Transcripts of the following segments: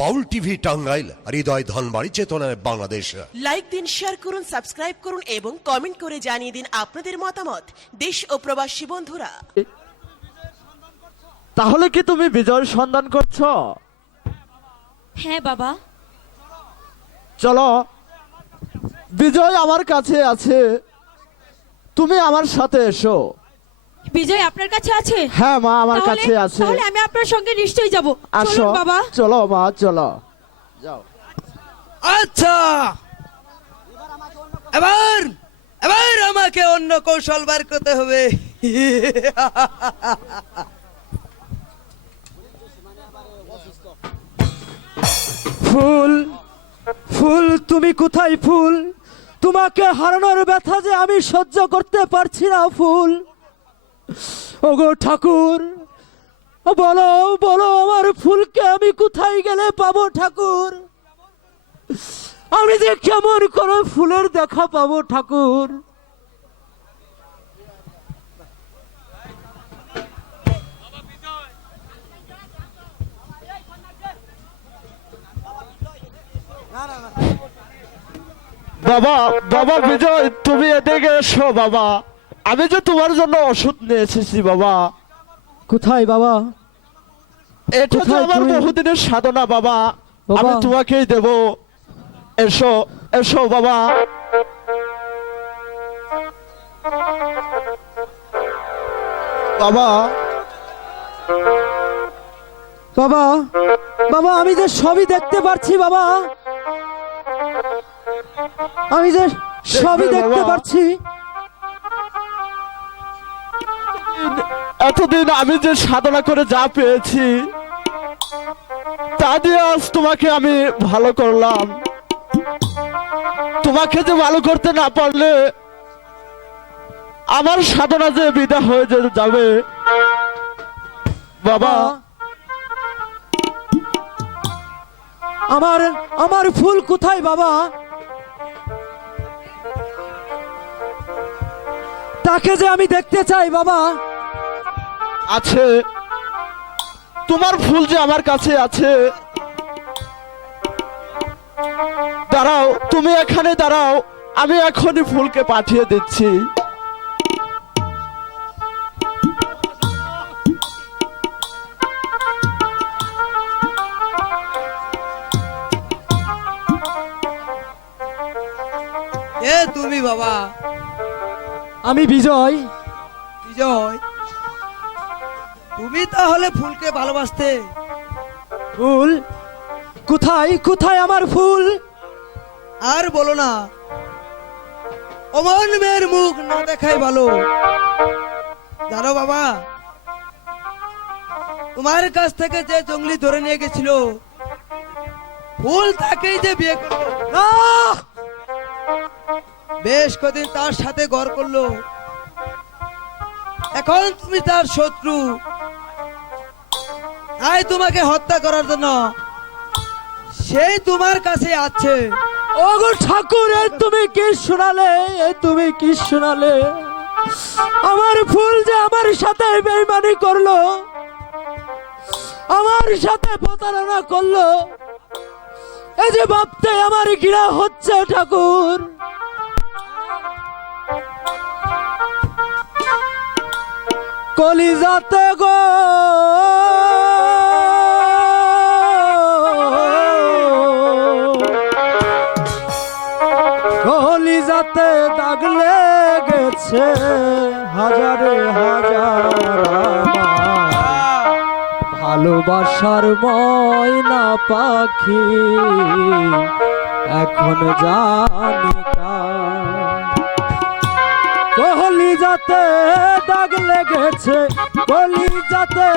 বাউল TV Tangail হৃদয় ধনবাড়ি চেতনায় Bangladesh. Like দিন শেয়ার করুন সাবস্ক্রাইব করুন এবং কমেন্ট করে জানিয়ে দিন আপনাদের মতামত। দেশ ও প্রবাসী বন্ধুরা। তাহলে কি তুমি বিজয়ের সন্ধান করছ? হ্যাঁ বাবা। চলো। বিজয় আমার কাছে আছে। তুমি আমার সাথে এসো। বিজয় আপনার কাছে আছে? হ্যাঁ মা আমার কাছে আছে। তাহলে আমি আপনার সঙ্গে নিশ্চয়ই যাব। আসো। বাবা। চলো মা চলো। যাও। আচ্ছা। এবার এবার আমাকে অন্য কৌশল বার করতে হবে। ফুল ফুল তুমি কোথায় ফুল? তোমাকে হারানোর ব্যথা যে আমি সহ্য করতে পারছি না ফুল। ওগো ঠাকুর বলো বলো, আমার ফুলকে আমি কোথায় গেলে পাবো ঠাকুর? আমি যে কেমন করে ফুলের দেখা পাবো ঠাকুর? বাবা বাবা বিজয়, তুমি এদিকে এসো, বাবা। আমি যে তোমার জন্য ওষুধ নিয়ে এসেছি বাবা। কোথায় বাবা? এটা তো আমার বহুদিনের সাধনা বাবা বাবা। আমি তোমাকেই দেব। এসো এসো বাবা। বাবা। বাবা বাবা আমি যে সবই দেখতে পারছি বাবা। আমি যে সবই দেখতে। পারছি। এতদিন আমি যে সাধনা করে যা পেয়েছি, তা দিয়ে আজ তোমাকে আমি ভালো করলাম। তোমাকে যে ভালো করতে না পারলে আমার সাধনা যে বিদা হয়ে যাবে, বাবা। আমার আমার ফুল কোথায়, বাবা? তাকে যে আমি দেখতে চাই, বাবা। আছে। তোমার ফুল যে আমার কাছে আছে। দাঁড়াও তুমি এখানে দাঁড়াও। আমি এখনই ফুলকে পাঠিয়ে দিচ্ছি। এ তুমি বাবা। আমি বিজয়। বিজয়? তুমি তাহলে ফুলকে ভালোবাসতে? ফুল? কোথায় কোথায় আমার ফুল? আর বলো না অমন মেয়ের মুখ না দেখাই ভালো। জানো বাবা তোমার কাছ থেকে যে জঙ্গলি ধরে নিয়ে গেছিল ফুল তাকেই যে বিয়ে করল। বেশ কদিন তার সাথে ঘর করল। এখন তুমি তার শত্রু। তাই তোমাকে হত্যা করার জন্য। সেই তোমার কাছে আছে। ওগো ঠাকুর তুমি কি শোনালে? তুমি কি শোনালে? আমার ফুল যে আমার সাথে বেইমানি করল, আমার সাথে প্রতারণা করল এই যে ভাবতে আমার ঘৃণা হচ্ছে ঠাকুর। কলিজাতে গো দাগ লেগেছে হাজারে হাজার ভালোবাসার ময়না পাখি এখন জানি কহলি যাতে দাগ লেগেছে কলি যাতে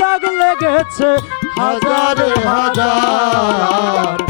দাগ লেগেছে, হাজারে হাজার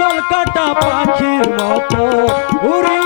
কলকাতা পাখির মতো। উড়ে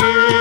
के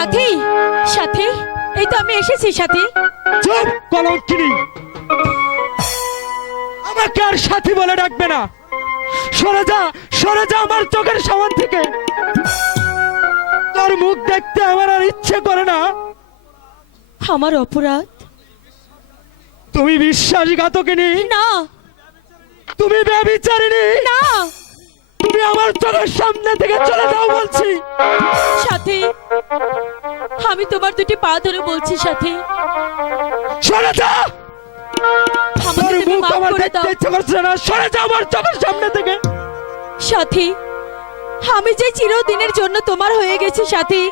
সাথী সাথী এই তো আমি এসেছি সাথী। চুপ কলঙ্কিনি আমাকে আর সাথী বলে ডাকবে না। সরে যা সরে যা আমার চোখের সামান থেকে। তোর মুখ দেখতে আমার আর ইচ্ছে করে না। আমার অপরাধ? তুমি বিশ্বাসঘাতকিনী? না। তুমি ব্যবিচারিণী না। তুমি আমার চোখের সামনে থেকে চলে যাও বলছি। সাথী আমি তোমার দুটি পা ধরে বলছি সাথী। সরে যা! তুমি মুখ আমার দেখতে ইচ্ছে করছে না। সরে যা আমার চোখের সামনে থেকে। সাথী আমি যে চিরদিনের জন্য তোমার হয়ে গেছি সাথী।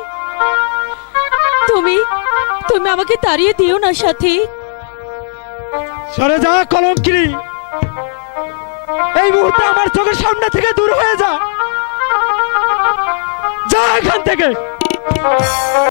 তুমি তুমি আমাকে তাড়িয়ে দিও না সাথী। সরে যা কলঙ্কিনী। এই মুহূর্তে আমার চোখের সামনে থেকে দূর হয়ে যা। যা এখান থেকে।